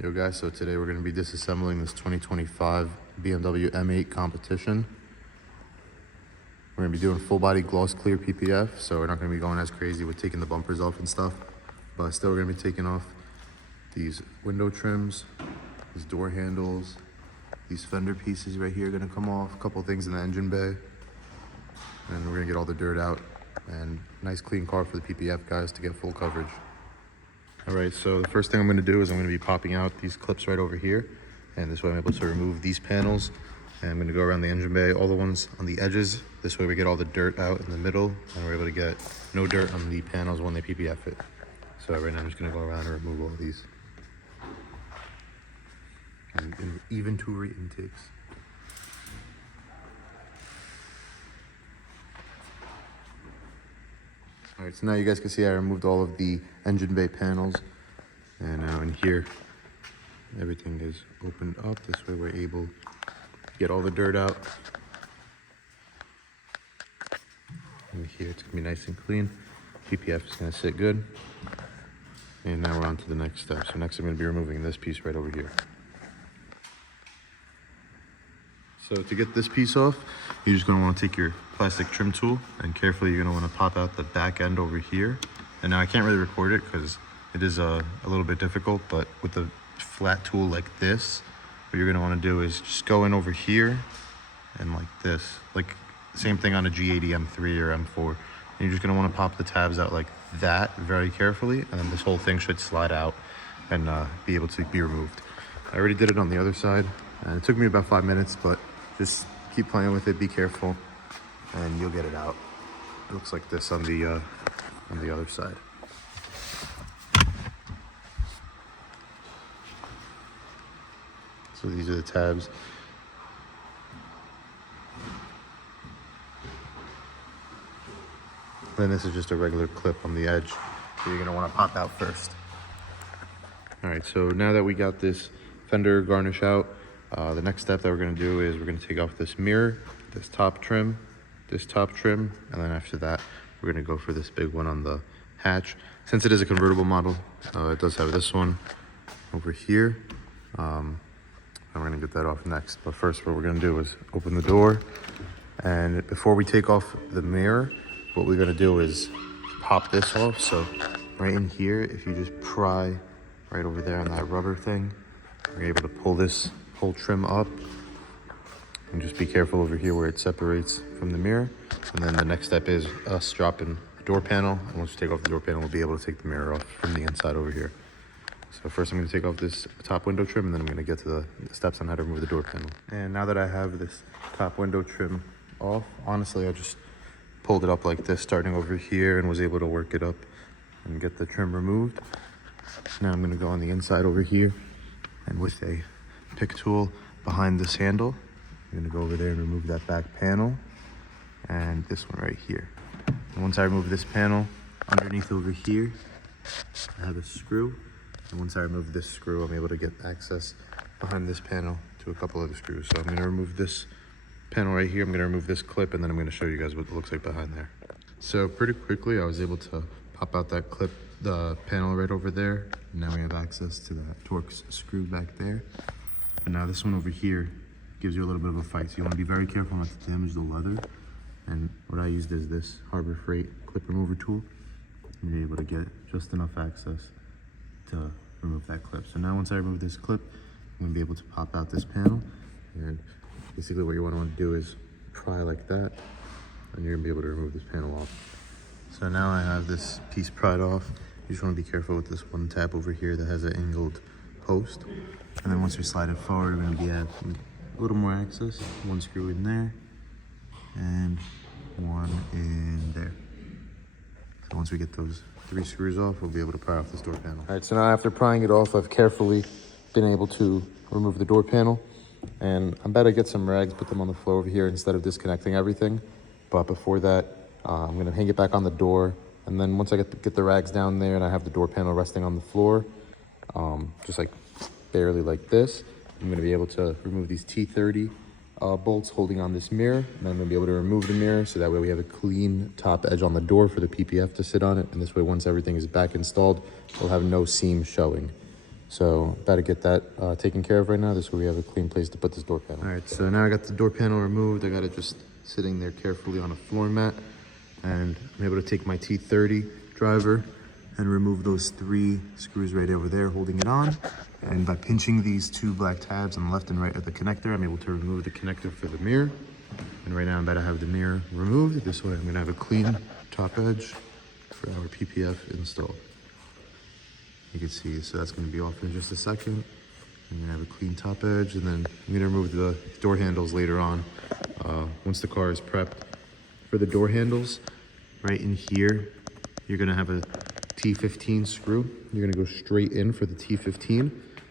Yo guys, so today we're going to be disassembling this 2025 BMW M8 Competition. We're going to be doing full body gloss clear PPF, so we're not going to be going as crazy with taking the bumpers off and stuff, but still we're going to be taking off these window trims, these door handles, these fender pieces right here are going to come off, a couple things in the engine bay, and we're going to get all the dirt out. And nice clean car for the PPF guys to get full coverage. All right, so the first thing I'm going to do is I'm going to be popping out these clips right over here, and this way I'm able to remove these panels. And I'm going to go around the engine bay, all the ones on the edges. This way we get all the dirt out in the middle, and we're able to get no dirt on the panels when they PPF it. So right now I'm just going to go around and remove all of these. And even two intakes. All right, so now you guys can see I removed all of the engine bay panels, and now in here, everything is opened up. This way we're able to get all the dirt out. In here, it's gonna be nice and clean. PPF is gonna sit good. And now we're on to the next step. So next I'm gonna be removing this piece right over here. So to get this piece off, you're just gonna wanna take your plastic trim tool and carefully you're gonna wanna pop out the back end over here. And now I can't really record it because it is a little bit difficult, but with a flat tool like this, what you're gonna wanna do is just go in over here and like this, like same thing on a G80 M3 or M4. And you're just gonna wanna pop the tabs out like that very carefully, and then this whole thing should slide out and be able to be removed. I already did it on the other side, and it took me about 5 minutes, but just keep playing with it, be careful, and you'll get it out. It looks like this on the other side. So these are the tabs. Then this is just a regular clip on the edge, so you're gonna wanna pop out first. All right, so now that we got this fender garnish out, the next step that we're gonna do is we're gonna take off this mirror, this top trim, and then after that, we're gonna go for this big one on the hatch. Since it is a convertible model, it does have this one over here. And we're gonna get that off next. But first, what we're gonna do is open the door. And before we take off the mirror, what we're gonna do is pop this off. So right in here, if you just pry right over there on that rubber thing, we're able to pull this whole trim up. And just be careful over here where it separates from the mirror. And then the next step is us dropping the door panel. And once we take off the door panel, we'll be able to take the mirror off from the inside over here. So first I'm gonna take off this top window trim, and then I'm gonna get to the steps on how to remove the door panel. And now that I have this top window trim off, honestly, I just pulled it up like this, starting over here, and was able to work it up and get the trim removed. Now I'm gonna go on the inside over here, and with a pick tool behind this handle, I'm gonna go over there and remove that back panel and this one right here. And once I remove this panel, underneath over here, I have a screw. And once I remove this screw, I'm able to get access behind this panel to a couple other screws. So I'm gonna remove this panel right here, I'm gonna remove this clip, and then I'm gonna show you guys what it looks like behind there. So pretty quickly, I was able to pop out that clip, the panel right over there. Now we have access to that Torx screw back there. And now this one over here gives you a little bit of a fight. So you wanna be very careful not to damage the leather. And what I used is this Harbor Freight clip remover tool. And you're able to get just enough access to remove that clip. So now once I remove this clip, I'm gonna be able to pop out this panel. And basically what you wanna do is pry like that, and you're gonna be able to remove this panel off. So now I have this piece pried off. You just wanna be careful with this one tab over here that has an angled post. And then once we slide it forward, we're gonna be at a little more access. One screw in there, and one in there. So once we get those 3 screws off, we'll be able to pry off this door panel. All right, so now after prying it off, I've carefully been able to remove the door panel. And I'm about to get some rags, put them on the floor over here instead of disconnecting everything. But before that, I'm gonna hang it back on the door. And then once I get the rags down there and I have the door panel resting on the floor, just like barely like this, I'm gonna be able to remove these T30 bolts holding on this mirror, and then I'm gonna be able to remove the mirror so that way we have a clean top edge on the door for the PPF to sit on it. And this way, once everything is back installed, we'll have no seam showing. So about to get that taken care of right now. This way we have a clean place to put this door panel. All right, so now I got the door panel removed. I got it just sitting there carefully on a floor mat. And I'm able to take my T30 driver and remove those 3 screws right over there holding it on. And by pinching these 2 black tabs on the left and right of the connector, I'm able to remove the connector for the mirror. And right now I'm about to have the mirror removed. This way I'm gonna have a clean top edge for our PPF install. You can see, so that's gonna be off in just a second. I'm gonna have a clean top edge, and then I'm gonna remove the door handles later on. Once the car is prepped. For the door handles, right in here, you're gonna have a T15 screw. You're gonna go straight in for the T15.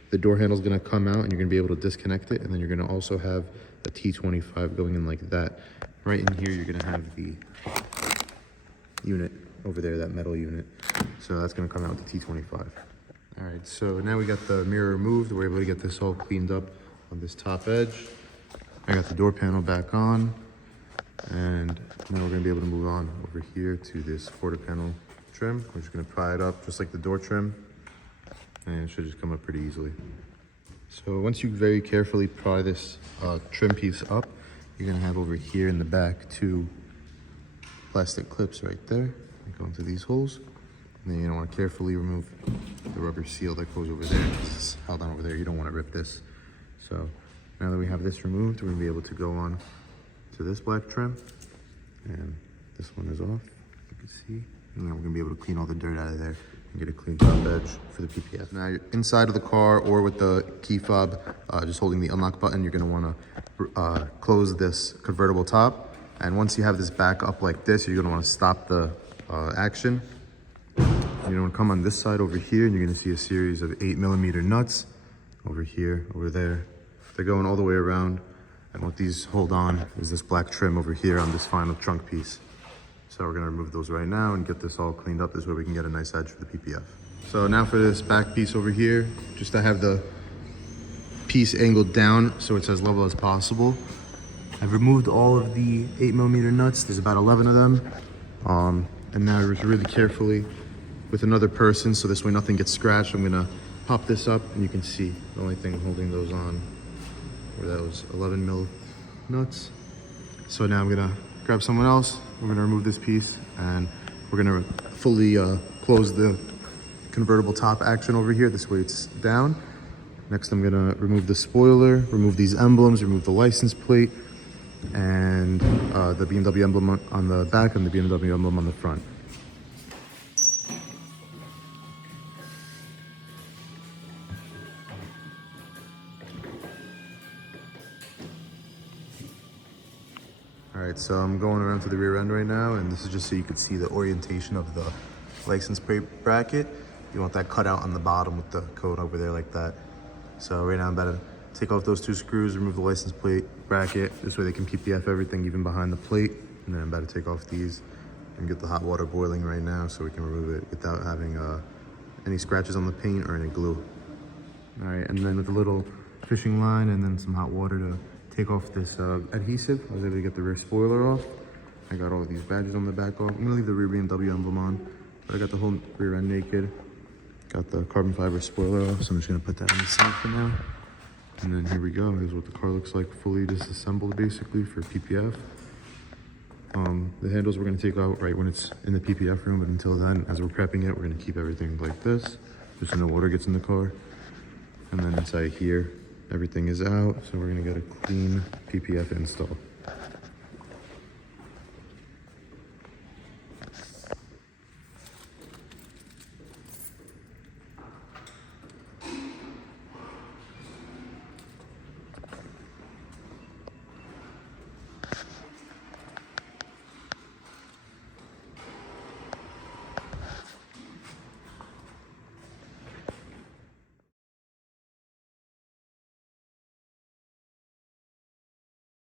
The door handle's gonna come out and you're gonna be able to disconnect it, and then you're gonna also have a T25 going in like that. Right in here, you're gonna have the unit over there, that metal unit. So that's gonna come out with the T25. All right, so now we got the mirror removed. We're able to get this all cleaned up on this top edge. I got the door panel back on, and then we're gonna be able to move on over here to this quarter panel trim. We're just gonna pry it up just like the door trim, and it should just come up pretty easily. So once you very carefully pry this trim piece up, you're gonna have over here in the back 2 plastic clips right there. They go into these holes. And then you're gonna wanna carefully remove the rubber seal that goes over there. It's held on over there, you don't wanna rip this. So now that we have this removed, we're gonna be able to go on to this black trim. And this one is off, you can see. And then we're gonna be able to clean all the dirt out of there and get a clean top edge for the PPF. Now you're inside of the car or with the key fob, just holding the unlock button, you're gonna wanna close this convertible top. And once you have this back up like this, you're gonna wanna stop the action. You're gonna come on this side over here, and you're gonna see a series of 8mm nuts over here, over there. They're going all the way around. And what these hold on is this black trim over here on this final trunk piece. So we're gonna remove those right now and get this all cleaned up. This way we can get a nice edge for the PPF. So now for this back piece over here, just to have the piece angled down so it's as level as possible. I've removed all of the 8mm nuts. There's about 11 of them. And now just really carefully with another person, so this way nothing gets scratched, I'm gonna pop this up, and you can see the only thing holding those on were those 11mm nuts. So now I'm gonna grab someone else, we're gonna remove this piece, and we're gonna fully close the convertible top action over here. This way it's down. Next I'm gonna remove the spoiler, remove these emblems, remove the license plate, and the BMW emblem on the back and the BMW emblem on the front. All right, so I'm going around to the rear end right now, and this is just so you can see the orientation of the license plate bracket. You want that cut out on the bottom with the code over there like that. So right now I'm about to take off those 2 screws, remove the license plate bracket. This way they can PPF everything even behind the plate. And then I'm about to take off these and get the hot water boiling right now so we can remove it without having any scratches on the paint or any glue. All right, and then with a little fishing line and then some hot water to take off this adhesive, I was able to get the rear spoiler off. I got all of these badges on the back off. I'm gonna leave the rear BMW emblem on, but I got the whole rear end naked. Got the carbon fiber spoiler off, so I'm just gonna put that on the side for now. And then here we go, here's what the car looks like fully disassembled basically for PPF. The handles we're gonna take out right when it's in the PPF room, but until then, as we're prepping it, we're gonna keep everything like this, just so no water gets in the car. And then inside here, everything is out, so we're gonna get a clean PPF install.